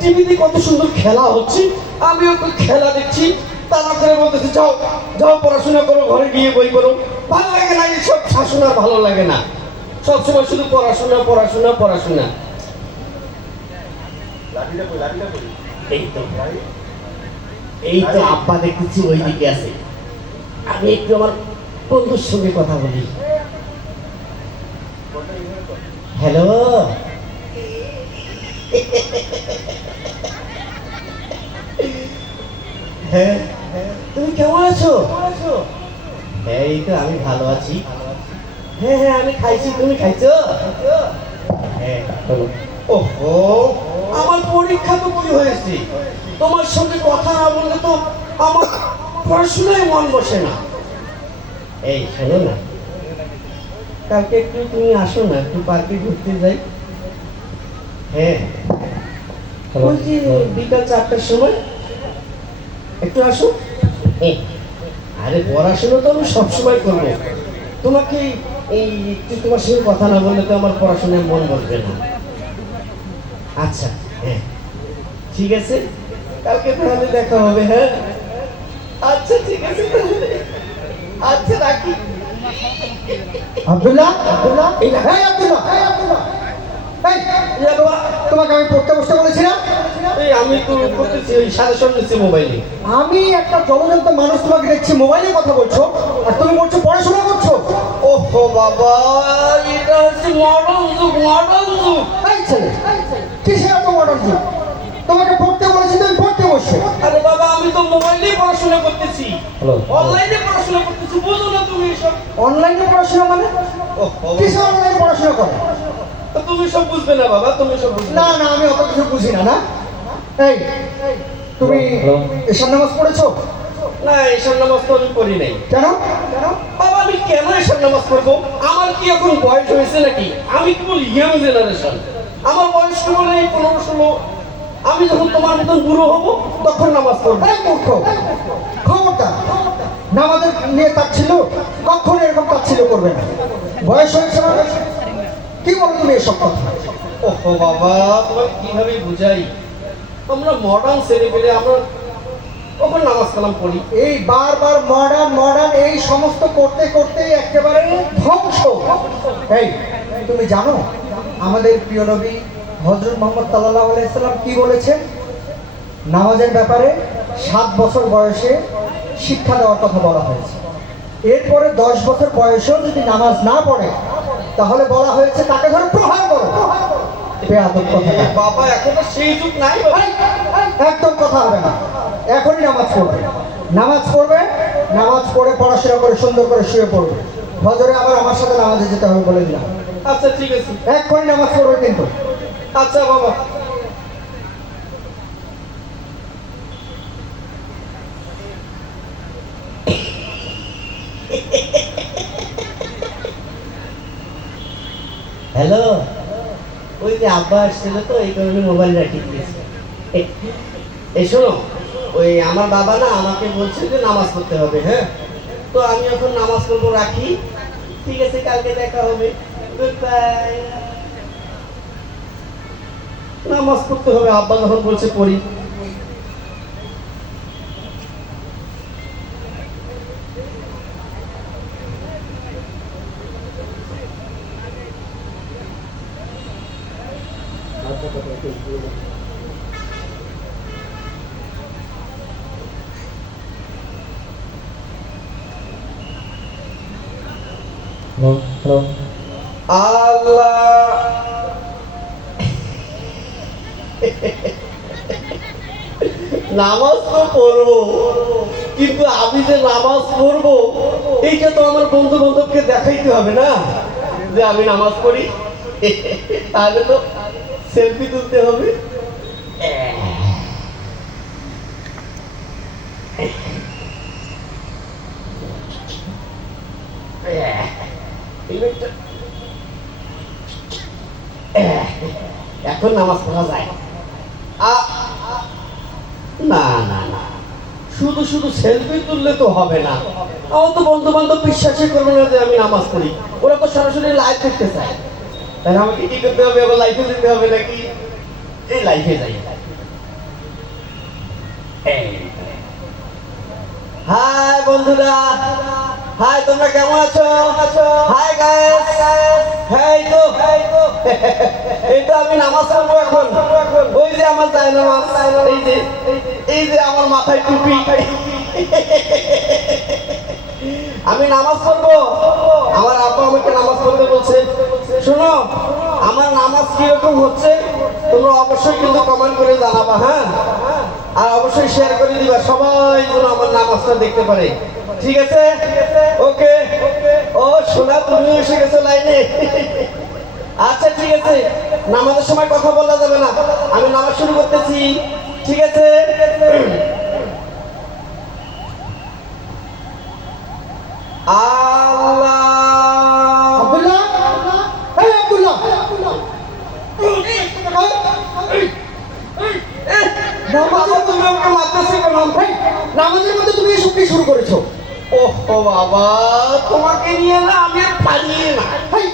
টিভিতে কত সুন্দর খেলা হচ্ছে, আমিও তো খেলা দেখছি। তারা করে বলতেছে যাও যাও পড়াশোনা করো, ঘরে গিয়ে বই করো। ভালো লাগে না এইসব শাসন, আর ভালো লাগে না। সবসময় শুধু পড়াশোনা পড়াশোনা পড়াশোনা। এই তো এই তো আব্বা দেখতেছি ওই দিকে আছে। আমি একটু আমার বন্ধুর সঙ্গে কথা বলি। হ্যালো, হ্যাঁ তুমি কেমন আছো? হ্যাঁ এই তো আমি ভালো আছি। হ্যাঁ হ্যাঁ আমি খাইছি, তুমি খাইছো? হ্যাঁ। ওহো, আমার পরীক্ষা তো কি হয়েছে, তোমার সঙ্গে কথা না বললে তো আমার পড়াশোনায় মন বসে না। এই শোনো না, কালকে একটু তুমি আসো না, একটু পার্কে ঘুরতে যাই। হ্যাঁ ওই যে বিকাল 4টার সময় একটু আসো। আরে পড়াশোনা তো আমি সবসময় করবো, তোমাকে এই একটু তোমার সঙ্গে কথা না বললে তো আমার পড়াশোনায় মন বসবে না। আচ্ছা হ্যাঁ ঠিক আছে, কালকে তাহলে দেখা হবে। হ্যাঁ আচ্ছা ঠিক আছে তাহলে, আচ্ছা রাখি। আব্দুল্লাহ, আব্দুল্লাহ, এই হ্যাঁ আব্দুল্লাহ, হ্যাঁ আব্দুল্লাহ, এই বাবা, তোমাকে আমি পড়তে বসতে বলেছিলাম। এই আমি তো করতেছি, ওই সাজেশন নিচ্ছি মোবাইলে। আমি একটা জলজন্ত মানুষ, তোমাকে দেখছি মোবাইলে কথা বলছো আর তুমি বলছো পড়াশোনা করছো। ওহো বাবা, এটা হচ্ছে মডার্ন যুগ, মডার্ন যুগ। এই ছেলে, কিসের এত মডার্ন যুগ? তোমাকে পড়তে বলেছি, তুমি পড়তে বসছো। আরে বাবা আমি তো মোবাইলেই পড়াশোনা করতেছি, অনলাইনে পড়াশোনা করতেছি, বুঝো না তুমি এসব? অনলাইনে পড়াশোনা মানে? কিসের অনলাইনে পড়াশোনা করে? তুমি সব বুঝবে না বাবা, তুমি সব বুঝবে না না, আমি অত কিছু বুঝি না। না এই, তুমি এসব নামাজ পড়েছো? না, এসব নামাজ তো আমি পড়ি নাই। কেন কেন? বাবা আমি কেন এসব নামাজ পড়বো? আমার কি এখন বয়স হয়েছে নাকি? আমি কেবল ইয়াং জেনারেশন, আমার বয়স কেবল এই 15-16। আমি যখন তোমার মতন বুড়ো হবো তখন নামাজ পড়বো। এই মূর্খ, খবরদার নামাজের নিয়ে তাচ্ছিল, কখন এরকম তাচ্ছিল করবে না। বয়স হয়েছে মানে কি বলো তুমি এসব কথা? ওহো বাবা, তোমার কিভাবে বুঝাই? আমরা মডার্ন ছেলেপেলে, আমরা কখন নামাজ কালাম পড়ি? এই বারবার মডার্ন মডার্ন এই সমস্ত করতে করতে একেবারে ধ্বংস। এই তুমি জানো আমাদের প্রিয় নবী হযরত মুহাম্মদ সাল্লাল্লাহু আলাইহি সাল্লাম কি বলেছেন নামাজের ব্যাপারে? 7 বছর বয়সে শিক্ষা দেওয়ার কথা বলা হয়েছে। এরপরে 10 বছর বয়সেও যদি নামাজ না পড়ে তাহলে বলা হয়েছে তাকে ধরে প্রহার করো। বেয়াদব কথা। বাবা এখন তো সেই যুগ নাই বাবা। একদম কথা হবে না, এখনই নামাজ পড়বে। নামাজ পড়বে, নামাজ পড়ে পড়াশোনা করে সুন্দর করে শুয়ে পড়বে। ফজরে আবার আমার সাথে নামাজে যেতে হবে বলে দিলাম। আচ্ছা ঠিক আছে। এখনই নামাজ পড়বে কিন্তু। আচ্ছা বাবা। হ্যালো, ওই যে আব্বা আসছিল তো, এই কারণে মোবাইল রাখি দিয়েছে। এই শোনো, ওই আমার বাবা না আমাকে বলছে যে নামাজ পড়তে হবে। হ্যাঁ তো আমি এখন নামাজ পড়বো, রাখি। ঠিক আছে, কালকে দেখা হবে। Good bye. নামাজ পড়তে হবে, আব্বা যখন বলছে পড়ি। আল্লাহ, নামাজ তো পড়বো, কিন্তু আমি যে নামাজ পড়বো এইটা তো আমার বন্ধু বান্ধবকে দেখাইতে হবে না যে আমি নামাজ পড়ি। তাহলে তো সেলফি তুলতে হবে। এখন নামাজ পড়া যায়? না না না, শুধু শুধু সেলফি তুললে তো হবে না। আমার তো বন্ধু বান্ধব বিশ্বাসই করবে না যে আমি নামাজ পড়ি। ওরা তো সরাসরি লাইভ দেখতে চায়। তাহলে আমাকে কি করতে হবে? আবার লাইফে যেতে হবে নাকি? এই লাইফে যাই। হাই বন্ধুরা, হাই তোমরা কেমন আছো? হাই গাইস, হাই তো এই তো আমি নামাজ পড়বো এখন। ওই যে আমার জায়নামাজ, এই যে আমার মাথায় টুপি। আমি নামাজ পড়বো, আমার আব্বা আমাকে নামাজ পড়তে বলছে। শোনো, আমার নামাজ কিরকম হচ্ছে তোমরা অবশ্যই কিন্তু কমেন্ট করে জানাবা, হ্যাঁ? আর অবশ্যই শেয়ার করে দিবা, সবাই যেন আমার নামাজটা দেখতে পারে। ঠিক আছে? ওকে। ও সোনা, তুমি এসে গেছো লাইনে। আচ্ছা ঠিক আছে, নামাজের সময় কথা বলা যাবে না, আমি নামাজ শুরু করতেছি। ঠিক আছে? আল্লাহ আব্দুল্লাহ, এই আব্দুল্লাহ, নামাজের তুমি আমাকে মারতেছো কেন? এই, নামাজের মধ্যে তুমি এসব কি শুরু করেছো? ওহো বাবা, তোমাকে নিয়ে না আমি আর পারি না। এই,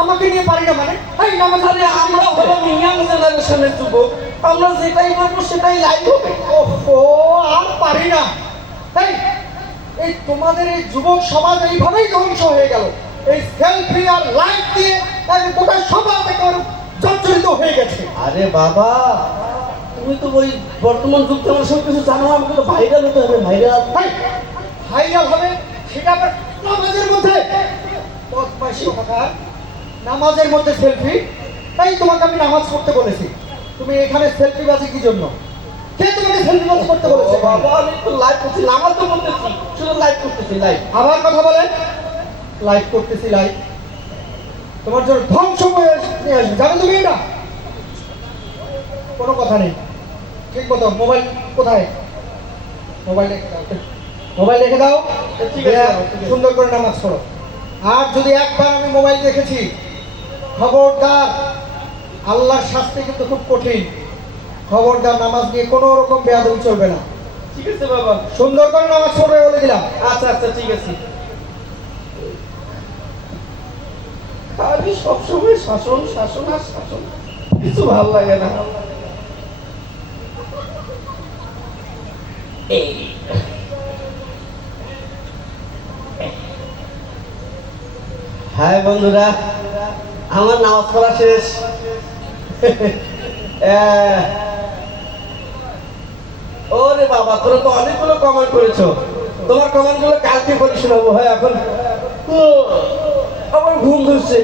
আমাকে নিয়ে পারি না মানে? এই নামাজ আরে আমরা হলো ইয়াং জেনারেশনের যুবক, আমরা যেটাই করবো সেটাই লাইভ হবে। ওহো, আর পারি না। এই এই তোমাদের এই যুবক সমাজ এইভাবেই ধ্বংস হয়ে গেল। এই সেলফি আর লাইট দিয়ে গোটা সমাজ একেবারে জর্জরিত হয়ে গেছে। আরে বাবা, তুমি তো ওই বর্তমান যুগ তোমার সব কিছু জানো, আমাকে তো ভাইরাল হতে হবে। ভাইরাল ভাইরাল হবে সেটা আবার নামাজের মধ্যে? বদমাইশি কোথাকার, নামাজের মধ্যে সেলফি? তাই তোমাকে আমি নামাজ পড়তে বলেছি, তুমি এখানে সেলফি বাজি কি জন্য? কে তোমাকে সেলফি বাজি করতে বলেছে? বাবা আমি তো লাইভ করছি, নামাজ তো করতেছি, শুধু লাইভ করতেছি। লাইভ আবার কথা বলে, লাইভ করতেছি লাইভ, তোমার জন্য ধ্বংস হয়ে নিয়ে আসবে, জানো তুমি এটা? কোনো কথা নেই, ঠিক মতো মোবাইল কোথায়? মোবাইল রেখে দাও, মোবাইল রেখে দাও। ঠিক আছে, সুন্দর করে নামাজ পড়ো। আর যদি একবার আমি মোবাইল দেখেছি, খবরদার, আল্লাহর শাস্তি কিন্তু খুব কঠিন। খবরদার, নামাজ নিয়ে কোনো রকম বেয়াদবি চলবে না। ঠিক আছে বাবা, সুন্দর করে নামাজ পড়বে বলে দিলাম। আচ্ছা আচ্ছা ঠিক আছে। খালি সবসময় শাসন শাসন আর শাসন, কিছু ভালো লাগে না। হাই বন্ধুরা, আমার নামাজ পড়া শেষ। ওরে বাবা, তোরা তো অনেকগুলো কমেন্ট করেছো, তোমার কমেন্ট গুলো কালকে করে শোনাবো। হয় এখন আমার ঘুম ধরছে।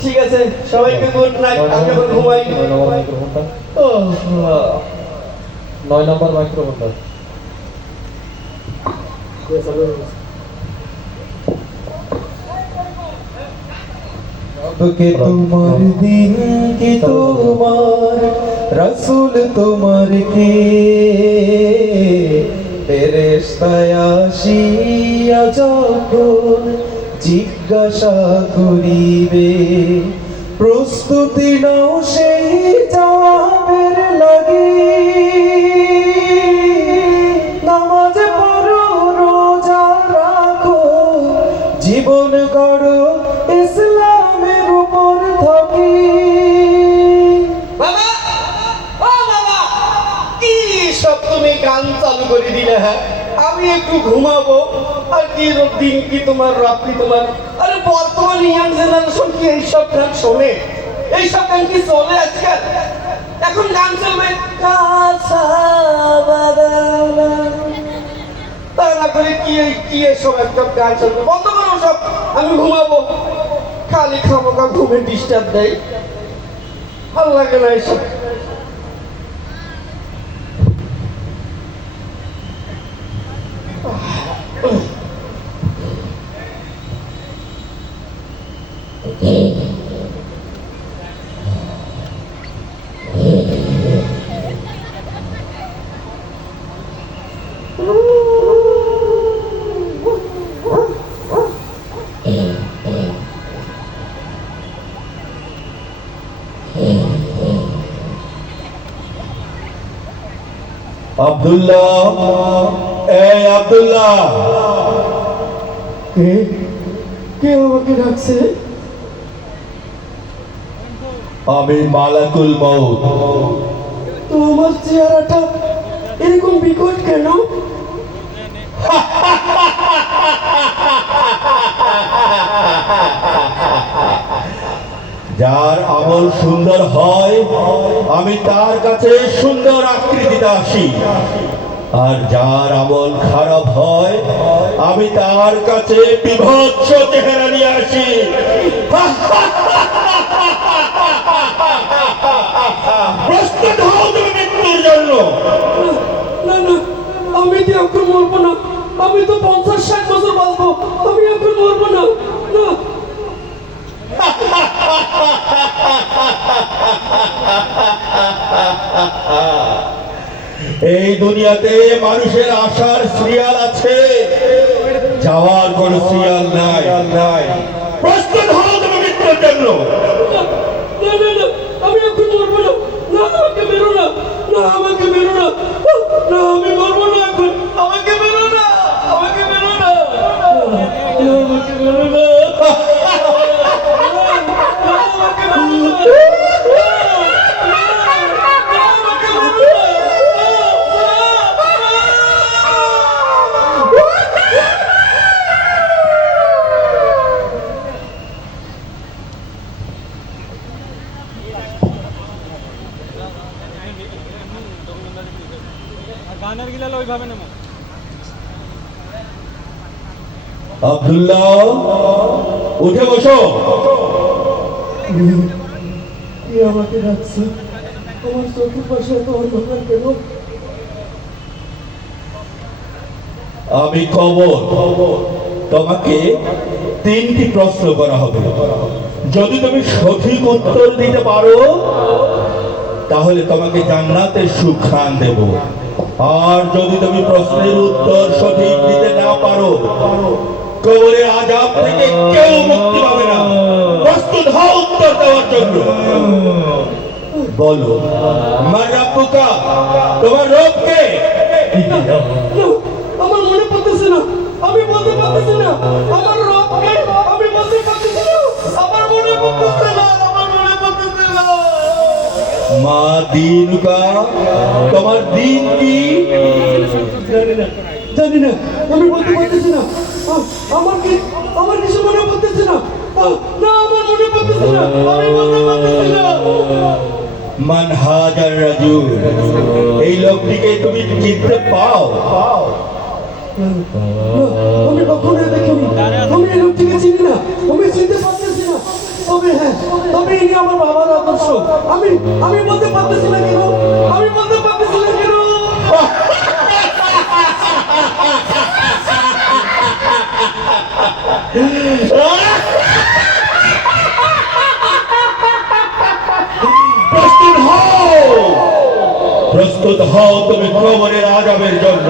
ঠিক আছে, সবাইকে গুড নাইট, আমি এখন ঘুমাই। 9 নম্বর মাইক্রোফোনটা। কে তোমার দিন কি তোমার রসুল তোমার কে ফেরেশতায় আসিয়া যখন জিজ্ঞাসা করিবে, প্রস্তুতি নাও সেই জবাবের লাগি। নামাজ পড়ো, রোজা রাখো, জীবন গড়ো ইসলামের উপর থাকি। বাবা, ও বাবা, কি সব তুমি গান চালু করে দিলে? হ্যাঁ, আমি একটু ঘুমাবো। আর কি দিন কি তোমার, রাত্রি তোমার। আরে বর্তমান ইয়াং জেনারেশন কি এইসব গান শোনে? এইসব গান কি চলে আজকাল? এখন গান চলবে কাঁচা বাদাম, তা না করে কি এসব একদম গান চলবে? বন্ধ করো সব, আমি ঘুমাবো। খালি খামোকা ঘুমে ডিস্টার্ব দেয়, ভালো লাগে না এসব। আব্দুল্লাহ, এই আব্দুল্লাহ, কে কে আমাকে ডাকছে? আমি মালাকুল মউত। তোমার চেহারাটা এরকম বিকট কেন? যার আমল সুন্দর হয় আমি তার কাছে সুন্দর আকৃতিতে আসি, আর যার আমল খারাপ হয় আমি তার কাছে বিভৎস চেহারা নিয়ে আসি। প্রস্তুত হও তুমি মৃত্যুর জন্য। না না, আমি তো এখন মরবো না। আমি তো 50-60 বছর বাঁচবো। আমি এখন মরবো না। না, এই দুনিয়াতে মানুষের আসার সিরিয়াল আছে, যাওয়ার কোন সিরিয়াল নাই। প্রস্তুত হও তুমি মৃত্যুর জন্য। না, না, না, আমি এখন মরবো না। না, আমাকে মেরো না। না, আমাকে মেরো না। না, আমি মরবো না এখন। আমাকে মেরো না। আমাকে মেরো না। আমাকে মেরো না। গানের গিলা ওইভাবে নেমো। আব্দুল্লাহ, উঠে বসো। কি আমাকে ডাকছে? আমার চোখের পাশে এত অন্ধকার কেন? আমি কবর। তোমাকে 3টি প্রশ্ন করা হবে, যদি তুমি সঠিক উত্তর দিতে পারো তাহলে তোমাকে জান্নাতের সুঘ্রাণ দেব, আর যদি তুমি প্রশ্নের উত্তর সঠিক দিতে না পারো কবরের আযাব থেকে কেউ মুক্তি পাবে না। প্রস্তুত হও উত্তর দেওয়ার জন্য। বলো, মান রাব্বুকা, তোমার রব কে? না, আমার মনে পড়তেছে না। আমি বলতে পারতেছি না। আমার রবকে আমি বলতে পারতেছি না। আমার মনে পড়তেছে না। আমার মনে পড়তেছে না। মা দীনুকা, তোমার দিন কি? জানি না, জানি না। আমি বলতে পারতেছি না। আমার কিছু মনে পড়তেছে না। না, আমার মনে পড়তেছে না। আমি বলতে পারতেছি না। মান হাজার রাজুল, এই লোকটিকে তুমি চিনতে পাও? না, আমি কখনোই দেখিনি। আমি এই লোকটিকে চিনি না। আমি চিনতে পারতেছি না। তবে হ্যাঁ, তবে ইনি আমার বাবার আদর্শ। আমি বলতে পারতেছি না কেন? আমি বলতে পারতেছি না কেন? প্রস্তুত হও, প্রস্তুত হও তুমি কবরের আযাবের জন্য।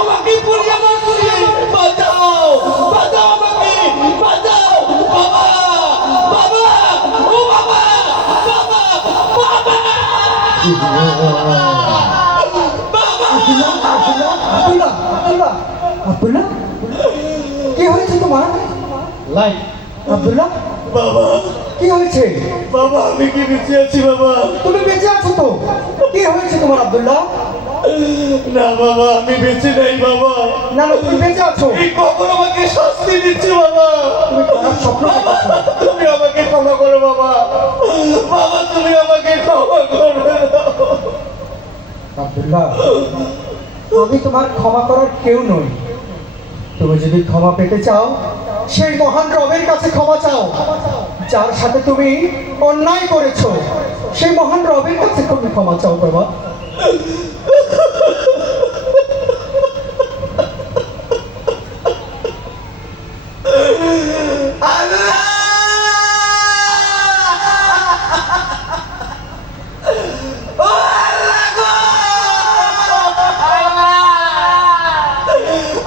আমাকে পুড়িয়ে মার, পুড়িয়ে বাঁচাও, বাঁচাও আমাকে, বাঁচাও বাবা, বাবা, ও বাবা, বাবা, বাবা, আব্দুল্লাহ, আব্দুল্লাহ, আব্দুল্লাহ, কি হয়েছে তোমার? লাইট। আব্দুল্লাহ, বাবা, কি হয়েছে? বাবা, আমি কি বেঁচে আছি বাবা? তুমি বেঁচে আছো তো? কি হয়েছে তোমার আব্দুল্লাহ? না বাবা, আমি বেঁচে নেই বাবা। না না, তুমি বেঁচে আছো। এই কবর আমাকে শাস্তি দিচ্ছে বাবা। তুমি খারাপ স্বপ্ন দেখেছো। তুমি আমাকে ক্ষমা করো বাবা। বাবা, তুমি আমাকে ক্ষমা করে দাও। আব্দুল্লাহ, আমি তোমার ক্ষমা করার কেউ নই। তুমি যদি ক্ষমা পেতে চাও, সেই মহান রবের কাছে ক্ষমা চাও। যার সাথে তুমি অন্যায় করেছো, সেই মহান রবের কাছে তুমি ক্ষমা চাও বাবা।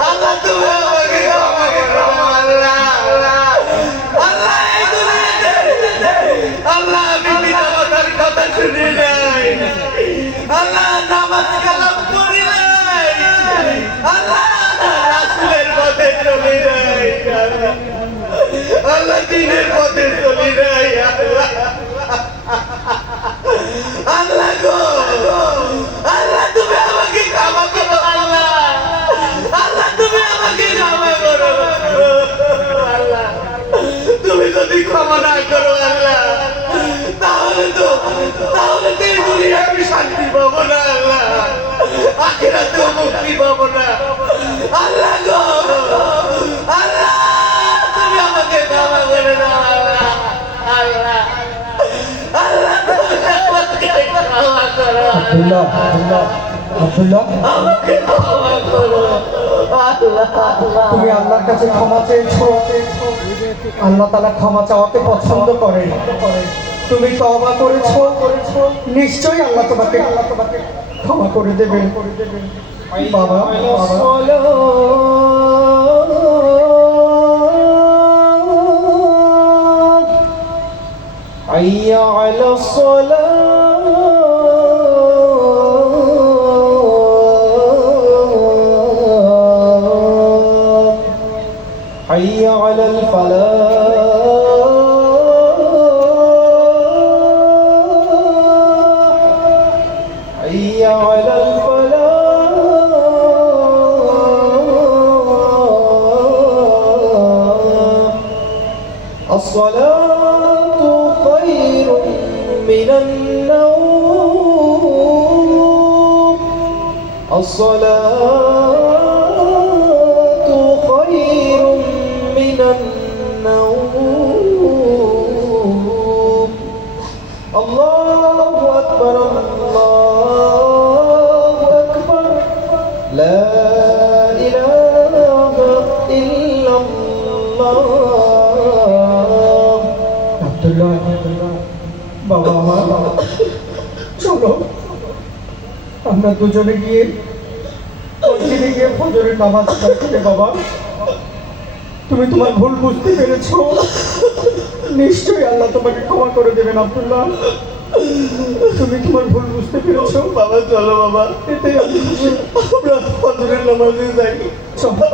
আল্লাহ, তুমি আমাকে ক্ষমা করো আল্লাহ। আল্লাহ, এই দুনিয়াতে আল্লাহ, আমি দিনের পথে চলি নাই আল্লাহ। আল্লাহ গো, আল্লাহ তুমি আমাকে ক্ষমা করো আল্লাহ, আল্লাহ তুমি আমাকে ক্ষমা করো আল্লাহ। তুমি যদি ক্ষমা না করো আল্লাহ, তাহলে তো এই দুনিয়ায় আমি শান্তি পাবো না আল্লাহ, আখিরাতেও মুক্তি পাবো না আল্লাহ গো, আল্লাহ তুমি আমাকে ক্ষমা করে দাও আল্লাহ, আল্লাহ আল্লাহ তুমি আমাকে ক্ষমা করো আব্দুল্লাহ আব্দুল্লাহ আমাকে ক্ষমা করো আল্লাহ। তুমি আল্লাহর কাছে ক্ষমা চেয়েছো, আল্লাহ তাআলা ক্ষমা চাওয়াকে পছন্দ করেন। তুমি তওবা করেছো, নিশ্চয়ই আল্লাহ তোমাকে ক্ষমা করে দেবেন। বাবা حي على الصلاة حي على الفلاح حي على الفلاح الصلاة خير من النوم الصلاة خير من النوم الله أكبر الله أكبر لا إله إلا الله আব্দুল্লাহ বাবা আমার চলো আমরা দুজনে গিয়ে মসজিদে গিয়ে ফজরের নামাজ পড়তে। বাবা তুমি তোমার ভুল বুঝতে পেরেছো, নিশ্চয়ই আল্লাহ তোমাকে ক্ষমা করে দেবেন। আব্দুল্লাহ তুমি তোমার ভুল বুঝতে পেরেছো। বাবা চলো বাবা, এটাই আমি খুশি। আমরা ফজরের নামাজে যাই। চলো